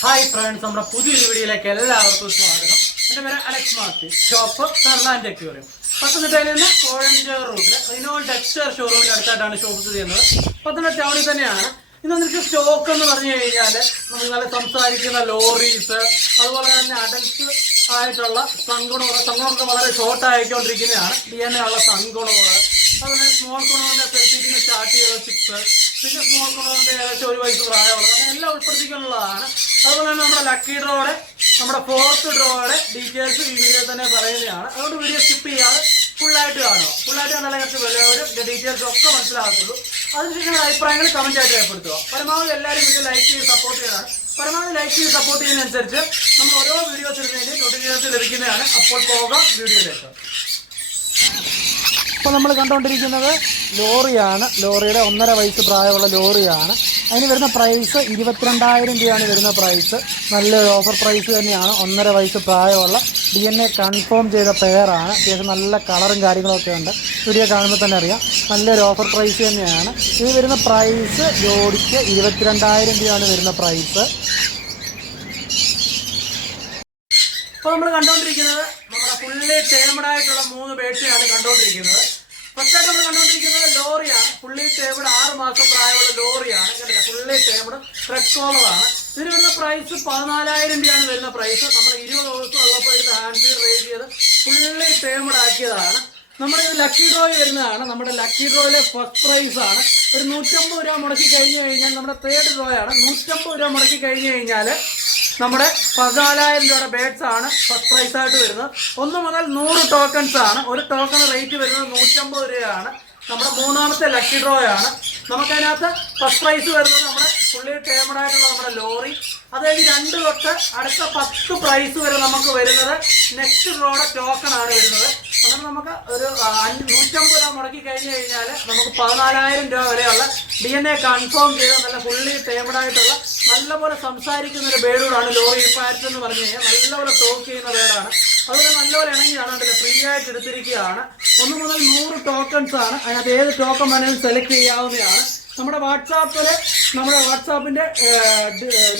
Hi friends നമ്മുടെ പുതിയൊരു വീഡിയോയിലേക്ക് എല്ലാവർക്കും സ്വാഗതം. എന്റെ പേര് അലക്സ് മാത്യു ഷോപ്പ് സെർലാൻഡ് അക്യൂറിയം പത്തനംതിട്ടയിൽ നിന്ന് കോഴഞ്ചേർ റൂട്ടിൽ റിനോൾ ടെക്സ്റ്റർ ഷോറൂമിന്റെ അടുത്തായിട്ടാണ് ഷോപ്പ് സ്ഥിതി ചെയ്യുന്നത്. പത്തനംതിട്ട ടൗണിൽ തന്നെയാണ്. ഇന്ന് നിങ്ങൾക്ക് സ്റ്റോക്ക് എന്ന് പറഞ്ഞു കഴിഞ്ഞാൽ നമുക്ക് നല്ല സംസാരിക്കുന്ന ലോറീസ് അതുപോലെ തന്നെ അഡൽട്ട് ആയിട്ടുള്ള സംഗുണോറ് സൺകുണോർക്ക് വളരെ ഷോർട്ട് ആയിക്കൊണ്ടിരിക്കുന്നതാണ്. ഡി എൻ എ ഉള്ള സൺകുണോർ അതുപോലെ സ്മോൾ കുണവന്റെ സെൽഫിറ്റിന് സ്റ്റാർട്ട് ചെയ്ത സിക്സ് പിന്നെ സ്മോൾ കുണവന്റെ ഏകദേശം ഒരു വയസ്സ് പ്രായമുള്ളത്. അങ്ങനെ എല്ലാം ഉൾപ്പെടുത്തിക്കാനുള്ളതാണ് അതുപോലെ തന്നെ നമ്മുടെ ലക്കി ഡ്രോയുടെ നമ്മുടെ ഫോർത്ത് ഡ്രോയുടെ ഡീറ്റെയിൽസ് ഈ വീഡിയോ തന്നെ പറയുന്നതാണ് അതുകൊണ്ട് വീഡിയോ സ്കിപ്പ് ചെയ്യാതെ ഫുള്ളായിട്ട് കാണുക. ഫുള്ളായിട്ട് കണ്ടാലേ കുറച്ച് വിലവരും ഡീറ്റെയിൽസ് ഒക്കെ മനസ്സിലാകത്തുള്ളൂ. അതിനുശേഷം അഭിപ്രായങ്ങൾ കമന്റ് ആയിട്ട് രേഖപ്പെടുത്തുക. പരമാവധി എല്ലാവരും വീഡിയോ ലൈക്ക് ചെയ്ത് സപ്പോർട്ട് ചെയ്യണം. പരമാവധി ലൈക്ക് ചെയ്ത് സപ്പോർട്ട് ചെയ്യുന്നതനുസരിച്ച് നമ്മൾ ഓരോ വീഡിയോസ് ഇടുന്നതിന് നോട്ടിഫിക്കേഷൻ ലഭിക്കുന്നതാണ്. അപ്പോൾ പോകാം വീഡിയോയിലേക്ക് ഇപ്പോൾ നമ്മൾ കണ്ടുകൊണ്ടിരിക്കുന്നത് ലോറിയാണ്. ലോറിയുടെ ഒന്നര വയസ്സ് പ്രായമുള്ള ലോറിയാണ്. അതിന് വരുന്ന പ്രൈസ് ഇരുപത്തിരണ്ടായിരം രൂപയാണ് വരുന്ന പ്രൈസ് നല്ലൊരു ഓഫർ പ്രൈസ് തന്നെയാണ്. ഒന്നര വയസ്സ് പ്രായമുള്ള ഡി എൻ എ കൺഫേം ചെയ്ത പെയറാണ് അത്യാവശ്യം നല്ല കളറും കാര്യങ്ങളൊക്കെ ഉണ്ട്. വീഡിയോ കാണുമ്പോൾ തന്നെ അറിയാം. നല്ലൊരു ഓഫർ പ്രൈസ് തന്നെയാണ്. ഇത് വരുന്ന പ്രൈസ് ജോഡിക്ക് ഇരുപത്തിരണ്ടായിരം രൂപയാണ് വരുന്ന പ്രൈസ് ഇപ്പോൾ നമ്മൾ കണ്ടുകൊണ്ടിരിക്കുന്നത് ഫുള്ളി ടേമഡ് ആയിട്ടുള്ള മൂന്ന് ബേഡ്സിനെയാണ് കണ്ടുകൊണ്ടിരിക്കുന്നത് ഫസ്റ്റായിട്ട് നമ്മൾ കണ്ടുകൊണ്ടിരിക്കുന്നത് ലോറിയാണ്. ഫുള്ളി ടേമഡ് ആറ് മാസം പ്രായമുള്ള ലോറിയാണ്. കണ്ടില്ല? ഫുള്ളി ടേമഡ് റെഡ് കോളറാണ് ഇതിന് വരുന്ന പ്രൈസ് പതിനാലായിരം രൂപയാണ് വരുന്ന പ്രൈസ് നമ്മൾ ഇരുപത് ദിവസം ഉള്ളപ്പോൾ എടുത്ത് ഹാൻഡ് റേസ് ചെയ്ത് ഫുള്ളി ടേമഡ് ആക്കിയതാണ്. നമ്മുടെ ഇത് ലക്കി ഡ്രോയിൽ വരുന്നതാണ്. നമ്മുടെ ലക്കി ഡ്രോയിലെ ഫസ്റ്റ് പ്രൈസ് ആണ്. ഒരു നൂറ്റമ്പത് രൂപ മുടക്കി കഴിഞ്ഞു കഴിഞ്ഞാൽ നമ്മുടെ തേർഡ് ഡ്രോയാണ് നൂറ്റമ്പത് രൂപ മുടക്കി കഴിഞ്ഞു കഴിഞ്ഞാൽ നമ്മുടെ പതിനാലായിരം രൂപയുടെ ബേഡ്സ് ആണ് ഫസ്റ്റ് പ്രൈസ് ആയിട്ട് വരുന്നത്. ഒന്ന് മുതൽ നൂറ് ടോക്കൺസ് ആണ്. ഒരു ടോക്കൺ റേറ്റ് വരുന്നത് നൂറ്റമ്പത് രൂപയാണ്. നമ്മുടെ മൂന്നാമത്തെ ലക്കി ഡ്രോ ആണ്. നമുക്കതിനകത്ത് ഫസ്റ്റ് പ്രൈസ് വരുന്നത് നമ്മുടെ ഫുള്ളി ടേമഡ് ആയിട്ടുള്ള നമ്മുടെ ലോറി. അതായത് രണ്ട് തൊട്ട് അടുത്ത പത്ത് പ്രൈസ് വരെ നമുക്ക് വരുന്നത് നെക്സ്റ്റ് ഡ്രോയുടെ ടോക്കൺ ആണ് വരുന്നത്. അങ്ങനെ നമുക്ക് ഒരു നൂറ്റമ്പത് രൂപ മുടക്കി കഴിഞ്ഞ് കഴിഞ്ഞാൽ നമുക്ക് പതിനാലായിരം രൂപ വരെയുള്ള ഡി എൻ എ കൺഫേം ചെയ്ത നല്ല ഫുള്ളി ടേമഡ് ആയിട്ടുള്ള നല്ലപോലെ സംസാരിക്കുന്ന ഒരു ബേഡോടാണ് ലോറി. പാരറ്റ് എന്ന് പറഞ്ഞു കഴിഞ്ഞാൽ നല്ലപോലെ ടോക്ക് ചെയ്യുന്ന ബേഡാണ് അതുപോലെ നല്ലപോലെ ഇണങ്ങി കണ്ടില്ല ഫ്രീ ആയിട്ട് എടുത്തിരിക്കുകയാണ്. ഒന്ന് മുതൽ നൂറ് ടോക്കൺസ് ആണ്. അതിനകത്ത് ഏത് ടോക്കൺ വേണമെങ്കിലും സെലക്ട് ചെയ്യാവുന്നതാണ്. നമ്മുടെ വാട്സാപ്പിൽ നമ്മുടെ വാട്സാപ്പിന്റെ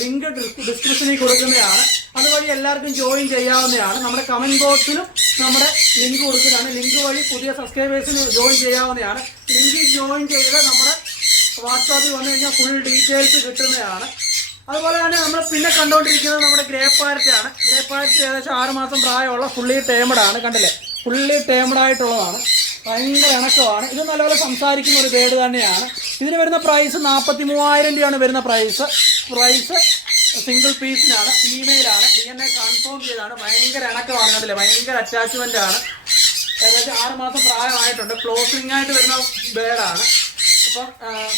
ലിങ്ക് ഡിസ്ക്രിപ്ഷനിൽ കൊടുക്കുന്നതാണ്. അതുവഴി എല്ലാവർക്കും ജോയിൻ ചെയ്യാവുന്നതാണ്. നമ്മുടെ കമന്റ് ബോക്സിലും നമ്മുടെ ലിങ്ക് കൊടുക്കുന്നതാണ്. ലിങ്ക് വഴി പുതിയ സബ്സ്ക്രൈബേഴ്സിന് ജോയിൻ ചെയ്യാവുന്നതാണ്. ലിങ്കിൽ ജോയിൻ ചെയ്ത് നമ്മുടെ വാട്സാപ്പിൽ വന്നു കഴിഞ്ഞാൽ ഫുൾ ഡീറ്റെയിൽസ് കിട്ടുന്നതാണ്. അതുപോലെ തന്നെ നമ്മൾ പിന്നെ കണ്ടുകൊണ്ടിരിക്കുന്നത് നമ്മുടെ ഗ്രേ ഗ്രേപ്പാരറ്റ് ഏകദേശം ആറ് മാസം പ്രായമുള്ള ഫുള്ളി ടേമഡാണ് കണ്ടില്ലേ? ഫുള്ളി ടേമഡായിട്ടുള്ളതാണ് ഭയങ്കര ഇണക്കമാണ്. ഇത് നല്ലപോലെ സംസാരിക്കുന്ന ഒരു ബേഡ് തന്നെയാണ്. ഇതിന് വരുന്ന പ്രൈസ് നാൽപ്പത്തി മൂവായിരം രൂപയാണ് വരുന്ന പ്രൈസ് പ്രൈസ് സിംഗിൾ പീസിനാണ് ഫീമെയിലാണ് ഡി എൻ എ കൺഫേം ചെയ്താണ്. ഭയങ്കര ഇണക്കമാണ് കണ്ടില്ലേ? ഭയങ്കര അറ്റാച്ച്മെന്റ് ആണ്. ഏകദേശം ആറ് മാസം പ്രായമായിട്ടുണ്ട്. ക്ലോസിംഗ് ആയിട്ട് വരുന്ന ബേഡാണ്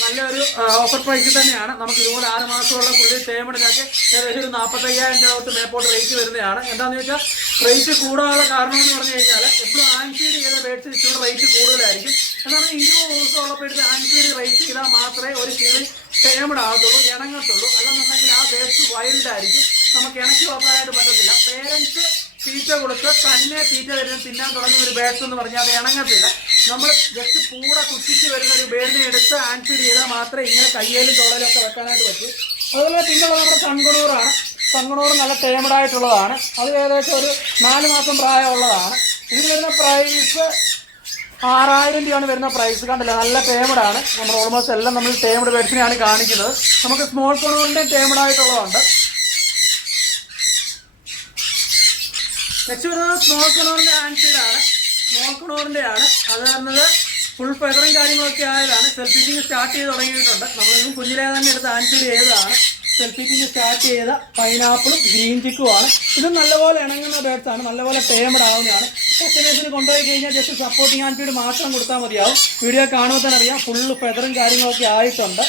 നല്ലൊരു ഓഫർ പ്രൈസ് തന്നെയാണ്. നമുക്ക് ഇതുപോലെ ആറ് മാസമുള്ള ഫുള്ളി പേയ്മെന്റിനൊക്കെ ഏകദേശം ഒരു നാൽപ്പത്തയ്യായിരം രൂപ തൊട്ട് മേപ്പോട്ട് റേറ്റ് വരുന്നതാണ്. എന്താണെന്ന് വെച്ചാൽ റേറ്റ് കൂടാനുള്ള കാരണം എന്ന് പറഞ്ഞു കഴിഞ്ഞാൽ എപ്പോഴും ആൻസീഡ് ചെയ്ത ബേഡ്സ് ഇച്ചിരി റേറ്റ് കൂടുതലായിരിക്കും. എന്നാൽ ഇരുപത് ദിവസം ഉള്ളപ്പോഴത്തെ ആൻസീഡ് റേറ്റ് ചെയ്താൽ മാത്രമേ ഒരു കിളി പേയ്മെന്റ് ആകത്തുള്ളൂ ഇണങ്ങത്തുള്ളൂ. അല്ലെന്നുണ്ടെങ്കിൽ ആ ബേഡ്സ് വൈൽഡ് ആയിരിക്കും. നമുക്ക് ഇണക്കി വെക്കാനായിട്ട് പറ്റത്തില്ല. പേരൻസ് തീറ്റ കൊടുത്ത് തന്നെ തീറ്റ തരുന്ന തിന്നാൻ തുടങ്ങുന്ന ഒരു ബേഡ്സ് എന്ന് പറഞ്ഞാൽ അത് ഇണങ്ങത്തില്ല. നമ്മൾ ജസ്റ്റ് കൂടെ കുത്തിച്ച് വരുന്ന ഒരു ബേഡിനെ എടുത്ത് ആൻസർ ചെയ്താൽ മാത്രമേ ഇങ്ങനെ കയ്യിലും തൊള്ളയിലും ഒക്കെ വെക്കാനായിട്ട് പറ്റൂ. അതുപോലെ പിന്നുള്ള നമ്മുടെ സൺകുണൂറാണ് സൺകുണൂർ നല്ല തേമഡായിട്ടുള്ളതാണ് അത് ഏകദേശം ഒരു നാല് മാസം പ്രായമുള്ളതാണ്. ഇതിന് വരുന്ന പ്രൈസ് ആറായിരം രൂപയാണ് വരുന്ന പ്രൈസ് കണ്ടില്ല? നല്ല തേമഡാണ് നമ്മൾ ഓൾമോസ്റ്റ് എല്ലാം നമ്മൾ ടേമഡ് ബെഡ്സിനെയാണ് കാണിക്കുന്നത്. നമുക്ക് സ്മോൾ ഫോണുകളുടെ തേമഡായിട്ടുള്ളതുണ്ട് നെക്സ്റ്റ് വരുന്നത് സ്മോൾ ഫോണുകളുടെ ആൻസൈഡ് ആണ് അത് പറഞ്ഞത് ഫുൾ ഫെദറും കാര്യങ്ങളൊക്കെ ആയതാണ്. സെൽഫിറ്റിങ് സ്റ്റാർട്ട് ചെയ്ത് തുടങ്ങിയിട്ടുണ്ട്. നമ്മളൊന്നും കുഞ്ഞിലേ തന്നെ എടുത്ത് ആൻസർ ചെയ്തതാണ് സെൽഫിറ്റിങ് സ്റ്റാർട്ട് ചെയ്ത പൈനാപ്പിളും ഗ്രീൻ ചിക്കുമാണ് ഇതും നല്ലപോലെ ഇണങ്ങുന്ന ബേഡ്സ് നല്ലപോലെ ടേമഡ് ആവുന്നതാണ്. കസ്റ്റമേഴ്സിന് കൊണ്ടുപോയി കഴിഞ്ഞാൽ ജസ്റ്റ് സപ്പോർട്ടിങ് ആൻഫീഡ് മാത്രം കൊടുത്താൽ മതിയാവും. വീഡിയോ കാണുമ്പോൾ തന്നെ അറിയാം. ഫുള്ള് ഫെദറും കാര്യങ്ങളൊക്കെ ആയിട്ടുണ്ട്.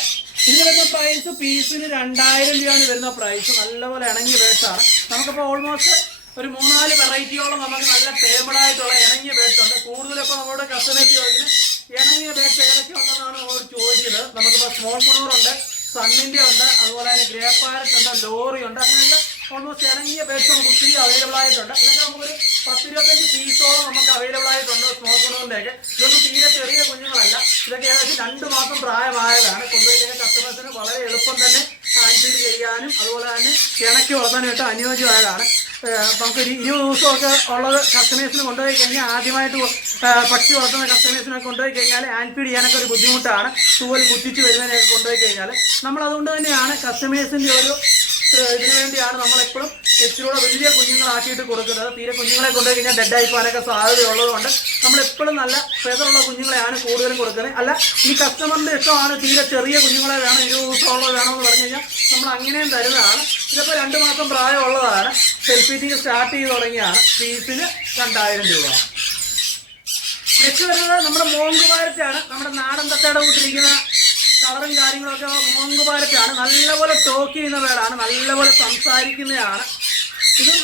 ഇതിന് വരുന്ന പ്രൈസ് പീസിന് രണ്ടായിരം രൂപയാണ് വരുന്ന പ്രൈസ് നല്ലപോലെ ഇണങ്ങിയ ബേഡ്സാണ് നമുക്കിപ്പോൾ ഓൾമോസ്റ്റ് ഒരു മൂന്നാൽ വെറൈറ്റിയോളം നമുക്ക് നല്ല ടേബിൾ ആയിട്ടുള്ള ഇണങ്ങിയ ബേഡ്സ് ഉണ്ട്. കൂടുതലിപ്പോൾ നമ്മുടെ കസ്റ്റമേഴ്സ് ചോദിക്കുന്നത് ഇണങ്ങിയ ബേഡ്സ് ഏതൊക്കെ ഉണ്ടെന്നാണ് നമ്മളോട് ചോദിച്ചത് നമുക്കിപ്പോൾ സ്മോൾ കുണൂറുണ്ട് സണ്ണിന്റെ ഉണ്ട് അതുപോലെ തന്നെ ഗ്രേപ്പാരറ്റ് ഉണ്ട് ലോറി ഉണ്ട് അങ്ങനെയുള്ള ഓൾമോസ്റ്റ് ഇണങ്ങിയ ബേഡ്സ് നമുക്ക് ഒത്തിരി അവൈലബിൾ ആയിട്ടുണ്ട്. ഇതൊക്കെ നമുക്കൊരു പത്ത് ഇരുപത്തഞ്ച് പീസോളം നമുക്ക് അവൈലബിൾ ആയിട്ടുണ്ട് സ്മോൾ കുണൂറിന്റെയൊക്കെ ഇതൊന്നും തീരെ ചെറിയ കുഞ്ഞുങ്ങളല്ല. ഇതൊക്കെ ഏകദേശം രണ്ട് മാസം പ്രായമായതാണ് കൊണ്ടുപോയി കസ്റ്റമേഴ്സിന് വളരെ എളുപ്പം തന്നെ ഹാൻഡ് ചെയ്യാനും അതുപോലെ തന്നെ ഇണക്കി വളർത്താനായിട്ട് അനുയോജ്യമായതാണ്. ഏഹ് നമുക്ക് ഒരു ഇരുപത് ദിവസമൊക്കെ ഉള്ളത് കസ്റ്റമേഴ്സിന് കൊണ്ടുപോയി കഴിഞ്ഞാൽ ആദ്യമായിട്ട് പക്ഷി വളർത്തുന്ന കസ്റ്റമേഴ്സിനെ കൊണ്ടുപോയി കഴിഞ്ഞാൽ ഹാൻഡ് ഫീഡ് ചെയ്യാനൊക്കെ ഒരു ബുദ്ധിമുട്ടാണ്. തൂവൽ കുത്തിച്ച് വരുന്നതിനൊക്കെ കൊണ്ടുപോയി കഴിഞ്ഞാൽ നമ്മൾ അതുകൊണ്ട് തന്നെയാണ് കസ്റ്റമേഴ്സിന്റെ ഒരു ഇതിനു വേണ്ടിയാണ് നമ്മളെപ്പോഴും ഇച്ചിരൂടെ വലിയ കുഞ്ഞുങ്ങളാക്കിയിട്ട് കൊടുക്കുന്നത്. തീരെ കുഞ്ഞുങ്ങളെ കൊണ്ടുപോയി കഴിഞ്ഞാൽ ഡെഡായി പോകാനൊക്കെ സാധ്യതയുള്ളതുകൊണ്ട് നമ്മളെപ്പോഴും നല്ല ഫെതറുള്ള കുഞ്ഞുങ്ങളെയാണ് കൂടുതലും കൊടുക്കുന്നത്. അല്ല ഈ കസ്റ്റമറിന്റെ ഇഷ്ടമാണ് തീരെ ചെറിയ കുഞ്ഞുങ്ങളെ വേണം ഇരുപത് ദിവസമുള്ളത് വേണമെന്ന് പറഞ്ഞു കഴിഞ്ഞാൽ നമ്മൾ അങ്ങനെയും തരുന്നതാണ്. ഇതിപ്പോൾ രണ്ട് മാസം പ്രായമുള്ളതാണ്. സെൽഫീറ്റിങ് സ്റ്റാർട്ട് ചെയ്ത് തുടങ്ങിയാണ്. ഫീസിന് രണ്ടായിരം രൂപ. നെക്സ്റ്റ് വരുന്നത് നമ്മുടെ മോങ്കുമാരത്തെയാണ് നമ്മുടെ നാടൻ തത്തയുടെ കൂട്ടിരിക്കുന്ന കളറും കാര്യങ്ങളൊക്കെ മോങ്കുപാരറ്റാണ് നല്ലപോലെ ടോക്ക് ചെയ്യുന്ന പേരാണ് നല്ലപോലെ സംസാരിക്കുന്നതാണ് ഇതും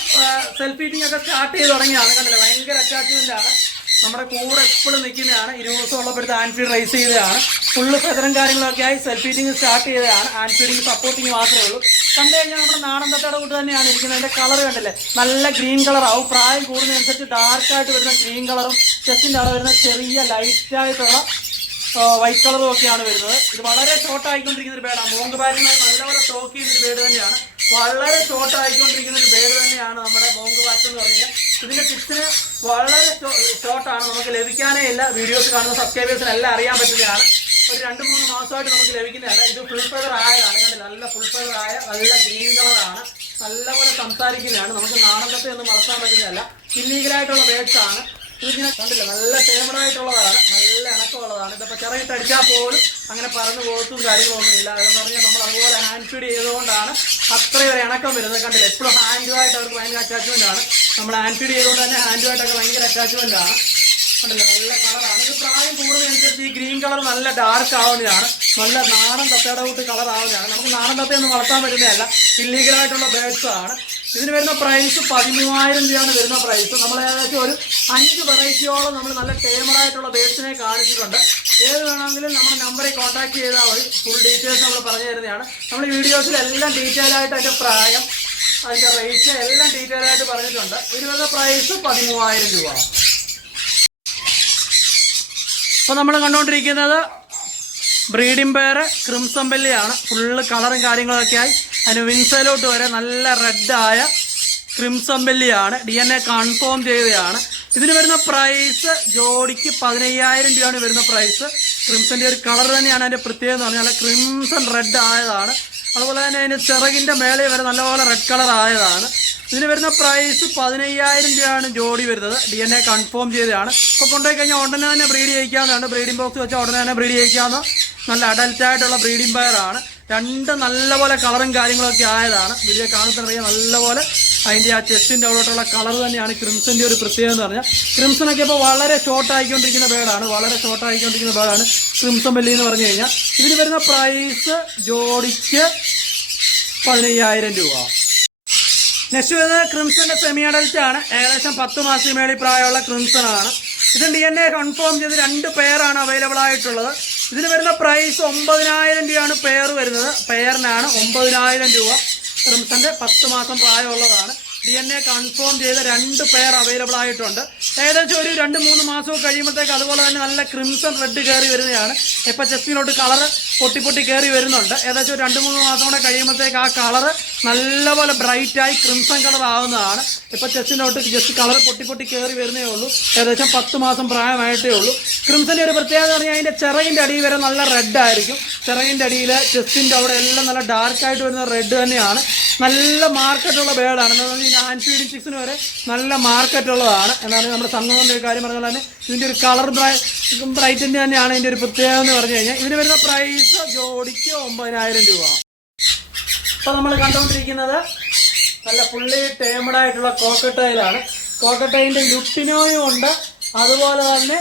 സെൽഫ് ഈറ്റിംഗ് ഒക്കെ സ്റ്റാർട്ട് ചെയ്ത് തുടങ്ങിയാണ് കണ്ടില്ല? ഭയങ്കര ആണ്. നമ്മുടെ കൂടെ എപ്പോഴും നിൽക്കുന്നതാണ്. ഇരുപത് ദിവസം ഉള്ളപ്പോഴത്തെ ആൻഫീഡ് റൈസ് ചെയ്തതാണ്. ഫുള്ള് ഫെതറും കാര്യങ്ങളൊക്കെ ആയി സെൽഫ് ഈറ്റിംഗ് സ്റ്റാർട്ട് ചെയ്തതാണ് ആൻഫീഡിങ് സപ്പോർട്ടിങ് മാത്രമേ ഉള്ളൂ. കണ്ടു കഴിഞ്ഞാൽ നമ്മുടെ നാടൻ തട്ടയുടെ കൂട്ട് തന്നെയാണ് ഇരിക്കുന്നത്. അതിന്റെ കളർ കണ്ടില്ലേ? നല്ല ഗ്രീൻ കളറാവും പ്രായം കൂടുന്നതനുസരിച്ച് ഡാർക്കായിട്ട് വരുന്ന ഗ്രീൻ കളറും ചെസ്റ്റിന്റെ അവിടെ വരുന്ന ചെറിയ ലൈറ്റ് ആയിട്ടുള്ള വൈറ്റ് കളറും ഒക്കെയാണ് വരുന്നത്. ഇത് വളരെ ഷോർട്ട് ആയിക്കൊണ്ടിരിക്കുന്ന ഒരു ബേഡാണ് മോങ്ക് ബാറ്റുമായി നല്ലപോലെ ടോക്ക് ചെയ്യുന്ന ഒരു ബേഡ് തന്നെയാണ്. വളരെ ഷോർട്ട് ആയിക്കൊണ്ടിരിക്കുന്ന ഒരു ബേഡ് തന്നെയാണ് നമ്മുടെ മോങ്ക് ബാറ്റ് എന്ന് പറഞ്ഞാൽ ഇതിന്റെ ടിപ്സിന് വളരെ ഷോർട്ടാണ് നമുക്ക് ലഭിക്കാനേ ഇല്ല. വീഡിയോസ് കാണുന്ന സബ്സ്ക്രൈബേഴ്സിന് എല്ലാം അറിയാൻ പറ്റുന്നതാണ്. ഒരു രണ്ട് മൂന്ന് മാസമായിട്ട് നമുക്ക് ലഭിക്കുന്നതല്ല ഇത് ഫുൾ ഫെദർ ആയതാണ്. നല്ല ഫുൾ ഫെദർ ആയ നല്ല ഗ്രീൻ കളറാണ് നല്ലപോലെ സംസാരിക്കുന്നതാണ്. നമുക്ക് നാണകത്തെ ഒന്നും വളർത്താൻ പറ്റുന്നതല്ല. ഇല്ലീഗലായിട്ടുള്ള ആണ്. ഇതിങ്ങനെ കണ്ടില്ല? നല്ല ടേമഡായിട്ടുള്ളതാണ് നല്ല ഇണക്കമുള്ളതാണ് ഇതിപ്പോൾ ചിറകിട്ട് അടിച്ചാൽ പോലും അങ്ങനെ പറന്ന് പോകത്തും കാര്യങ്ങളൊന്നും ഇല്ല. അതെന്ന് പറഞ്ഞാൽ നമ്മൾ അതുപോലെ ഹാൻഡ് ഫീഡ് ചെയ്തുകൊണ്ടാണ് അത്രയും ഒരു ഇണക്കം വരുന്നത്. കണ്ടില്ല? എപ്പോഴും ഹാൻഡുമായിട്ട് അവർക്ക് ഭയങ്കര അറ്റാച്ച്മെന്റ് ആണ്. നമ്മൾ ഹാൻഡ് ഫീഡ് ചെയ്തുകൊണ്ട് തന്നെ ഹാൻഡുമായിട്ടൊക്കെ ഭയങ്കര അറ്റാച്ച്മെന്റ് ആണ്. കണ്ടില്ല? നല്ല കളറാണ് ഇത് പ്രായം കൂടുന്നതനുസരിച്ച് ഈ ഗ്രീൻ കളർ നല്ല ഡാർക്ക് ആവുന്നതാണ്. നല്ല നാടൻ തത്തയുടെ കൂട്ട് കളർ ആവുന്നതാണ്. നമുക്ക് നാടൻ തത്തയൊന്നും വളർത്താൻ പറ്റുന്നതല്ല. ഇല്ലീഗലായിട്ടുള്ള ബേഡ്സ് ആണ്. ഇതിന് വരുന്ന പ്രൈസ് പതിമൂവായിരം രൂപയാണ് വരുന്ന പ്രൈസ് നമ്മൾ ഏകദേശം ഒരു അഞ്ച് വെറൈറ്റിയോളം നമ്മൾ നല്ല ടേമറായിട്ടുള്ള ബേഡ്സിനെ കാണിച്ചിട്ടുണ്ട്. ഏത് വേണമെങ്കിലും നമ്മുടെ നമ്പറിൽ കോൺടാക്ട് ചെയ്താൽ മതി. ഫുൾ ഡീറ്റെയിൽസ് നമ്മൾ പറഞ്ഞു തരുന്നതാണ്. നമ്മൾ വീഡിയോസിലെല്ലാം ഡീറ്റെയിൽ ആയിട്ട് അതിന്റെ പ്രായം അതിന്റെ റേറ്റ് എല്ലാം ഡീറ്റെയിൽ ആയിട്ട് പറഞ്ഞിട്ടുണ്ട്. ഇതിന് വരുന്ന പ്രൈസ് പതിമൂവായിരം രൂപ. അപ്പൊ നമ്മൾ കണ്ടുകൊണ്ടിരിക്കുന്നത് ബ്രീഡിംഗ് പെയർ ക്രിംസം ബെല്ലിയാണ് ഫുള്ള് കളറും കാര്യങ്ങളൊക്കെ ആയി അതിന് വിൻസലോട്ട് വരെ നല്ല റെഡായ ക്രിംസംബെല്ലിയാണ് ഡി എൻ എ കൺഫേം ചെയ്തതാണ് ഇതിന് വരുന്ന പ്രൈസ് ജോഡിക്ക് പതിനയ്യായിരം രൂപയാണ് വരുന്ന പ്രൈസ് ക്രിംസന്റെ ഒരു കളർ തന്നെയാണ് അതിന്റെ പ്രത്യേകത എന്ന് പറഞ്ഞാൽ ക്രിംസൺ റെഡ് ആയതാണ്. അതുപോലെ തന്നെ അതിന് ചിറകിന്റെ മേലെ വരെ നല്ലപോലെ റെഡ് കളർ ആയതാണ്. ഇതിന് വരുന്ന പ്രൈസ് പതിനയ്യായിരം രൂപയാണ് ജോഡി വരുന്നത്. ഡി എൻ എ കൺഫേം ചെയ്തതാണ്. ഇപ്പോൾ കൊണ്ടുപോയി കഴിഞ്ഞാൽ ഉടനെ തന്നെ ബ്രീഡ് ചെയ്യിക്കാവുന്നതാണ്. ബ്രീഡിംഗ് ബോക്സ് വെച്ചാൽ ഉടനെ തന്നെ ബ്രീഡ് ചെയ്യിക്കാവുന്ന നല്ല അഡൽറ്റായിട്ടുള്ള ബ്രീഡിംഗ് പെയറാണ് രണ്ട് നല്ലപോലെ കളറും കാര്യങ്ങളൊക്കെ ആയതാണ്. വീഡിയോ കാണുന്നറിയാം നല്ലപോലെ അതിന്റെ ആ ചെസ്റ്റിന്റെ അവിടോട്ടുള്ള കളർ തന്നെയാണ് ക്രിംസന്റെ ഒരു പ്രത്യേകത എന്ന് പറഞ്ഞാൽ ക്രിംസനൊക്കെ ഇപ്പോൾ വളരെ ഷോർട്ട് ആയിക്കൊണ്ടിരിക്കുന്ന ബേഡാണ് വളരെ ഷോർട്ട് ആയിക്കൊണ്ടിരിക്കുന്ന ബേഡാണ് ക്രിംസൺ വെല്ലി എന്ന് പറഞ്ഞു കഴിഞ്ഞാൽ. ഇതിന് വരുന്ന പ്രൈസ് ജോഡിക്ക് പതിനയ്യായിരം രൂപ. നെക്സ്റ്റ് വരുന്നത് ക്രിംസന്റെ സെമി അഡൽറ്റ് ആണ്. ഏകദേശം പത്ത് മാസം മേളിൽ പ്രായമുള്ള ക്രിംസൺ ആണ്. ഇത് ഡി എൻ എ കൺഫേം ചെയ്ത് രണ്ട് പെയറാണ് അവൈലബിൾ ആയിട്ടുള്ളത്. ഇതിന് വരുന്ന പ്രൈസ് ഒമ്പതിനായിരം രൂപയാണ് പെയർ വരുന്നത്. പെയറിനാണ് ഒമ്പതിനായിരം രൂപ. ക്രിംസന്റെ പത്ത് മാസം പ്രായമുള്ളതാണ്. ഡി എൻ എ കൺഫേം ചെയ്ത രണ്ട് പെയർ അവൈലബിൾ ആയിട്ടുണ്ട്. ഏകദേശം ഒരു രണ്ട് മൂന്ന് മാസമൊക്കെ കഴിയുമ്പോഴത്തേക്ക് അതുപോലെ തന്നെ നല്ല ക്രിംസൺ റെഡ് കയറി വരുന്നതാണ്. ഇപ്പം ചെസ്റ്റിലോട്ട് കളർ പൊട്ടി പൊട്ടി കയറി വരുന്നുണ്ട്. ഏകദേശം ഒരു രണ്ട് മൂന്ന് മാസം കൂടെ കഴിയുമ്പോഴത്തേക്ക് ആ കളർ നല്ലപോലെ ബ്രൈറ്റായി ക്രിംസൺ കളർ ആവുന്നതാണ്. ഇപ്പം ചെസ്റ്റിലോട്ട് ജസ്റ്റ് കളർ പൊട്ടി പൊട്ടി കയറി വരുന്നേ ഉള്ളൂ. ഏകദേശം പത്ത് മാസം പ്രായമായിട്ടേ ഉള്ളൂ. ക്രിംസന്റെ ഒരു പ്രത്യേകത പറഞ്ഞാൽ അതിന്റെ ചിറകിന്റെ അടിയിൽ വരെ നല്ല റെഡ് ആയിരിക്കും. ചിറകിന്റെ അടിയിൽ ചെസ്റ്റിന്റെ അവിടെ എല്ലാം നല്ല ഡാർക്കായിട്ട് വരുന്ന റെഡ് തന്നെയാണ്. നല്ല മാർക്കറ്റുള്ള ബേഡാണ് എന്താ പറഞ്ഞാൽ ഫീഡിങ് ചിക്സിന് വരെ നല്ല മാർക്കറ്റ് ഉള്ളതാണ്. എന്നാണ് നമ്മുടെ സംഘങ്ങളുടെ ഒരു കാര്യം പറഞ്ഞാൽ തന്നെ ഇതിന്റെ ഒരു കളർ ബ്രൈറ്റിന്റെ തന്നെയാണ് ഇതിന്റെ ഒരു പ്രത്യേകത എന്ന് പറഞ്ഞു കഴിഞ്ഞാൽ ഇതിന് വരുന്ന പ്രൈസ് ജോഡിക്ക് ഒമ്പതിനായിരം രൂപ. ഇപ്പോൾ നമ്മൾ കണ്ടുകൊണ്ടിരിക്കുന്നത് നല്ല ഫുള്ളി ടേമഡായിട്ടുള്ള കോക്കട്ടയിലാണ് കോക്കട്ടയിന്റെ ലുട്ടിനോയും ഉണ്ട്. അതുപോലെ തന്നെ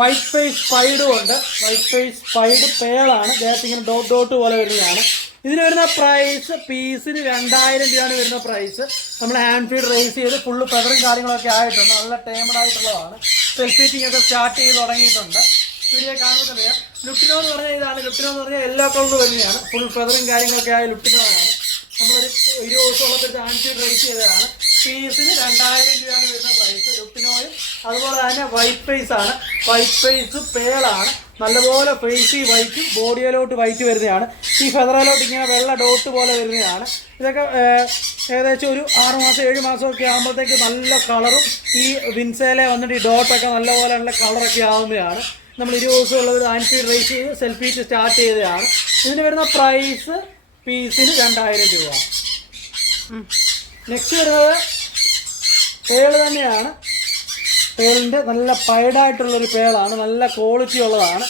വൈറ്റ് ഫേസ് സ്പൈഡും ഉണ്ട്. വൈറ്റ് ഫേസ് സ്പൈഡ് പേളാണ് ദേഹത്തിങ്ങനെ ഡോട്ട് ഡോട്ട് പോലെ വരുന്നതാണ്. ഇതിന് വരുന്ന പ്രൈസ് പീസിന് രണ്ടായിരം രൂപയാണ് വരുന്ന പ്രൈസ് നമ്മൾ ഹാൻഡ് ഫീഡ് റേസ് ചെയ്ത് ഫുള്ള് ഫെദറും കാര്യങ്ങളൊക്കെ ആയിട്ടുണ്ട്. നല്ല ടേമഡ് ആയിട്ടുള്ളതാണ്. സെൽഫീറ്റിംഗ് ഒക്കെ സ്റ്റാർട്ട് ചെയ്ത് തുടങ്ങിയിട്ടുണ്ട്. വീഡിയോ കാണുന്നില്ല ലുട്ടിനോ എന്ന് പറഞ്ഞാൽ ഇതാണ്. ലുട്ടിനോ എന്ന് പറഞ്ഞാൽ എല്ലാ കളറും തന്നെയാണ്. ഫുൾ ഫെദറും കാര്യങ്ങളൊക്കെ ആയ ലുട്ടിനോ ആണ്. നമ്മളൊരു ഇരുപത് ഹാൻഡ് ഫീഡ് റേസ് ചെയ്തതാണ്. പീസിന് രണ്ടായിരം രൂപയാണ് വരുന്ന പ്രൈസ് ലുട്ടിനോയും അതുപോലെ തന്നെ വൈറ്റ് ഫേസ് ആണ്. വൈറ്റ് ഫേസ് പേളാണ് നല്ലപോലെ ഫേസി വൈറ്റ് ബോഡിയിലോട്ട് വൈറ്റ് വരുന്നതാണ്. ഈ ഫെദറയിലോട്ട് ഇങ്ങനെ വെള്ള ഡോട്ട് പോലെ വരുന്നതാണ്. ഇതൊക്കെ ഏകദേശം ഒരു ആറ് മാസം ഏഴ് മാസമൊക്കെ ആകുമ്പോഴത്തേക്ക് നല്ല കളറും ഈ വിൻസേലെ വന്നിട്ട് ഈ ഡോട്ടൊക്കെ നല്ലപോലെ നല്ല കളറൊക്കെ ആവുന്നതാണ്. നമ്മൾ ഇരുപത് ദിവസമുള്ള ഒരു ആന്റി റേസ് ചെയ്ത് സെൽഫീറ്റ് സ്റ്റാർട്ട് ചെയ്തതാണ്. ഇതിന് വരുന്ന പ്രൈസ് പീസിന് രണ്ടായിരം രൂപ. നെക്സ്റ്റ് വരുന്നത് ഏഴ് തന്നെയാണ്. പേളിന്റെ നല്ല പൈഡായിട്ടുള്ളൊരു പേളാണ് നല്ല ക്വാളിറ്റി ഉള്ളതാണ്.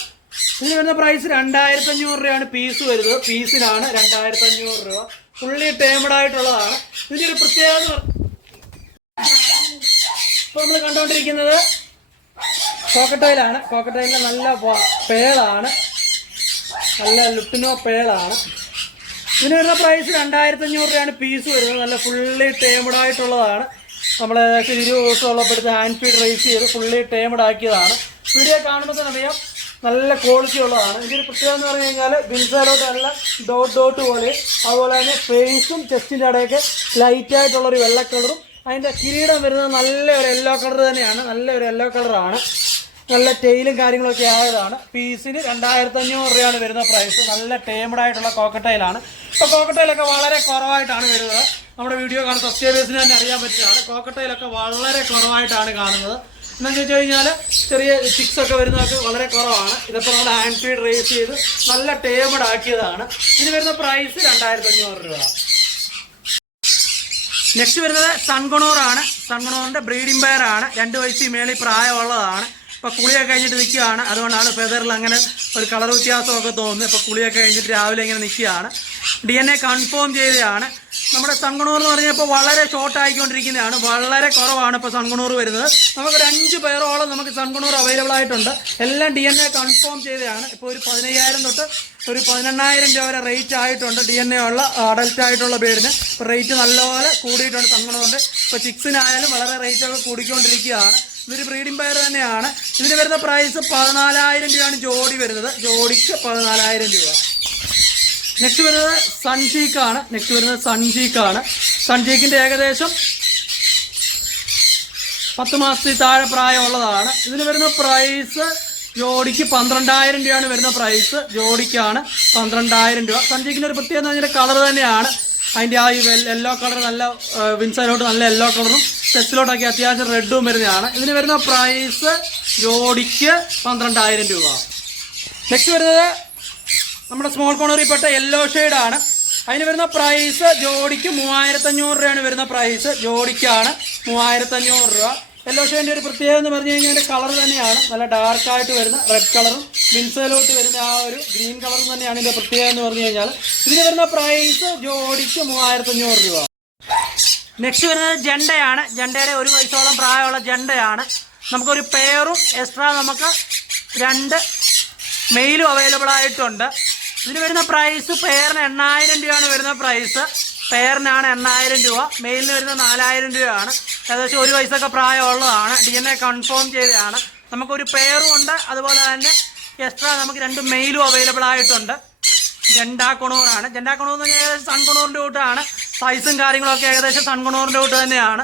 ഇതിന് വരുന്ന പ്രൈസ് രണ്ടായിരത്തി അഞ്ഞൂറ് രൂപയാണ് പീസ് വരുന്നത്. പീസിനാണ് രണ്ടായിരത്തി അഞ്ഞൂറ് രൂപ. ഫുള്ളി ടേമഡ് ആയിട്ടുള്ളതാണ്. ഇതിന്റെ ഒരു പ്രത്യേകത ഇപ്പൊ ഇപ്പോൾ നമ്മൾ കണ്ടുകൊണ്ടിരിക്കുന്നത് കോക്കട്ടയിലാണ് കോക്കട്ടയിലെ നല്ല പേളാണ്. നല്ല ലുട്ടിനോ പേളാണ്. ഇതിന് വരുന്ന പ്രൈസ് രണ്ടായിരത്തി അഞ്ഞൂറ് രൂപയാണ് പീസ് വരുന്നത്. നല്ല ഫുള്ളി ടേമഡ് ആയിട്ടുള്ളതാണ്. നമ്മൾ ഏകദേശം ഇരുപത് ദിവസം ഹാൻഡ് ഫീഡ് റേസ് ചെയ്ത് ഫുള്ളി ടേമഡ് ആക്കിയതാണ്. വീഡിയോ കാണുമ്പോൾ തന്നെ അറിയാം നല്ല ക്വാളിറ്റി ഉള്ളതാണ്. ഇതിന്റെ പ്രത്യേകത എന്ന് പറഞ്ഞു കഴിഞ്ഞാൽ ബിൻസാലോട്ട് നല്ല ഡോട്ട് ഡോട്ട് പോലെ അതുപോലെ തന്നെ ഫേസും ചെസ്റ്റിന്റെ ഇടയൊക്കെ ലൈറ്റായിട്ടുള്ളൊരു വെള്ള കളറും അതിന്റെ കിരീടം വരുന്നത് നല്ല ഒരു യെല്ലോ കളർ തന്നെയാണ്. നല്ല ഒരു യെല്ലോ കളറാണ് നല്ല ടെയിലും കാര്യങ്ങളൊക്കെ ആയതാണ്. പീസിന് രണ്ടായിരത്തി അഞ്ഞൂറ് രൂപയാണ് വരുന്ന പ്രൈസ് നല്ല ടേമഡായിട്ടുള്ള കോക്കട്ടയിലാണ് ഇപ്പോൾ കോക്കട്ടയിലൊക്കെ വളരെ കുറവായിട്ടാണ് വരുന്നത്. നമ്മുടെ വീഡിയോ കാണുന്ന സബ്സ്ക്രൈബേഴ്സിന് തന്നെ അറിയാൻ പറ്റുന്നതാണ് കോക്കട്ടയിലൊക്കെ വളരെ കുറവായിട്ടാണ് കാണുന്നത്. എന്താണെന്ന് വെച്ച് കഴിഞ്ഞാൽ ചെറിയ ചിക്സ് ഒക്കെ വരുന്നതൊക്കെ വളരെ കുറവാണ്. ഇതിപ്പോൾ നമ്മൾ ഹാൻഡ് ഫീഡ് റേസ് ചെയ്ത് നല്ല ടേമഡ് ആക്കിയതാണ്. ഇതിന് വരുന്ന പ്രൈസ് രണ്ടായിരത്തി അഞ്ഞൂറ് രൂപ. നെക്സ്റ്റ് വരുന്നത് സൺഗുണോറാണ് സൺഗണോറിന്റെ ബ്രീഡിംഗ് ആണ്. രണ്ട് വയസ്സിൽ മേളിൽ പ്രായമുള്ളതാണ്. ഇപ്പോൾ കുളിയൊക്കെ കഴിഞ്ഞിട്ട് നിൽക്കുകയാണ്. അതുകൊണ്ടാണ് ഫെദറിൽ അങ്ങനെ ഒരു കളർ വ്യത്യാസമൊക്കെ തോന്നുന്നത്. ഇപ്പോൾ കുളിയൊക്കെ കഴിഞ്ഞിട്ട് രാവിലെ ഇങ്ങനെ നിൽക്കുകയാണ്. ഡി എൻ എ കൺഫേം ചെയ്തതാണ്. നമ്മുടെ സൺഗുണൂർ എന്ന് പറഞ്ഞപ്പോൾ വളരെ ഷോർട്ട് ആയിക്കൊണ്ടിരിക്കുന്നതാണ്. വളരെ കുറവാണ് ഇപ്പോൾ സൺഗുണൂർ വരുന്നത്. നമുക്കൊരു അഞ്ച് പേരോളം നമുക്ക് സൺഗുണൂർ അവൈലബിൾ ആയിട്ടുണ്ട്. എല്ലാം ഡി എൻ എ കൺഫേം ചെയ്തതാണ്. ഇപ്പോൾ ഒരു പതിനയ്യായിരം തൊട്ട് ഒരു പതിനെണ്ണായിരം രൂപ വരെ റേറ്റ് ആയിട്ടുണ്ട് ഡി എൻ എ ഉള്ള അഡൽറ്റ് ആയിട്ടുള്ള പേരിന്. ഇപ്പോൾ റേറ്റ് നല്ലപോലെ കൂടിയിട്ടുണ്ട് സൺഗുണൂറിന്റെ ഇപ്പോൾ ചിക്സിനായാലും വളരെ റേറ്റ് ഒക്കെ കൂടിക്കൊണ്ടിരിക്കുകയാണ്. ഇതൊരു ബ്രീഡിംഗ് പയർ തന്നെയാണ്. ഇതിന് വരുന്ന പ്രൈസ് പതിനാലായിരം രൂപയാണ് ജോഡി വരുന്നത്. ജോഡിക്ക് പതിനാലായിരം രൂപ. നെക്സ്റ്റ് വരുന്നത് സൺജീക്കാണ് നെക്സ്റ്റ് വരുന്നത് സൺജീക്കാണ് സൺജീക്കിന്റെ ഏകദേശം പത്ത് മാസത്തിൽ താഴെ പ്രായമുള്ളതാണ്. ഇതിന് വരുന്ന പ്രൈസ് ജോഡിക്ക് പന്ത്രണ്ടായിരം രൂപയാണ് വരുന്ന പ്രൈസ് ജോഡിക്കാണ് പന്ത്രണ്ടായിരം രൂപ. സൺഷീക്കിന്റെ ഒരു പ്രത്യേകത എന്ന് കളർ തന്നെയാണ്. അതിന്റെ ആ യെല്ലോ കളർ നല്ല വിൻസൈലോട്ട് നല്ല യെല്ലോ കളറും ടെസ്റ്റിലോട്ടൊക്കെ അത്യാവശ്യം റെഡും വരുന്നതാണ്. ഇതിന് വരുന്ന പ്രൈസ് ജോഡിക്ക് പന്ത്രണ്ടായിരം രൂപ. നെക്സ്റ്റ് വരുന്നത് നമ്മുടെ സ്മോൾ കോണറിൽപ്പെട്ട യെല്ലോ ആണ്. അതിന് വരുന്ന പ്രൈസ് ജോഡിക്ക് മൂവായിരത്തഞ്ഞൂറ് രൂപയാണ് വരുന്ന പ്രൈസ് ജോഡിക്കാണ് മൂവായിരത്തഞ്ഞൂറ് രൂപ. യെല്ലോ ഷെയ്ഡിന്റെ ഒരു പ്രത്യേകത എന്ന് പറഞ്ഞു കഴിഞ്ഞാൽ കളർ തന്നെയാണ്. നല്ല ഡാർക്കായിട്ട് വരുന്ന റെഡ് കളറും ബിൻസയിലോട്ട് വരുന്ന ആ ഒരു ഗ്രീൻ കളറും തന്നെയാണ് ഇതിന്റെ പ്രത്യേകത എന്ന് പറഞ്ഞു കഴിഞ്ഞാൽ. ഇതിന് വരുന്ന പ്രൈസ് ജോഡിക്ക് മൂവായിരത്തഞ്ഞൂറ് രൂപ. നെക്സ്റ്റ് വരുന്നത് ജണ്ടയാണ്. ജണ്ടയുടെ ഒരു വയസ്സോളം പ്രായമുള്ള ജണ്ടയാണ്. നമുക്കൊരു പെയറും എക്സ്ട്രാ നമുക്ക് രണ്ട് മെയിലും അവൈലബിൾ ആയിട്ടുണ്ട്. ഇതിന് വരുന്ന പ്രൈസ് പെയറിന് എണ്ണായിരം രൂപയാണ് വരുന്ന പ്രൈസ് പെയറിനാണ് എണ്ണായിരം രൂപ. മെയിലിന് വരുന്ന നാലായിരം രൂപയാണ്. ഏകദേശം ഒരു വയസ്സൊക്കെ പ്രായമുള്ളതാണ്. ഡി എൻ എ കൺഫേം ചെയ്തതാണ്. നമുക്കൊരു പെയറും ഉണ്ട്. അതുപോലെ തന്നെ എക്സ്ട്രാ നമുക്ക് രണ്ട് മെയിലും അവൈലബിൾ ആയിട്ടുണ്ട്. ജണ്ടാക്കുണൂറാണ് ജണ്ടാക്കുണൂർ എന്ന് പറഞ്ഞാൽ ഏകദേശം സൺകുണൂറിന്റെ കൂട്ടാണ്. സൈസും കാര്യങ്ങളൊക്കെ ഏകദേശം സൺകുണൂറിന്റെ കൂട്ട് തന്നെയാണ്.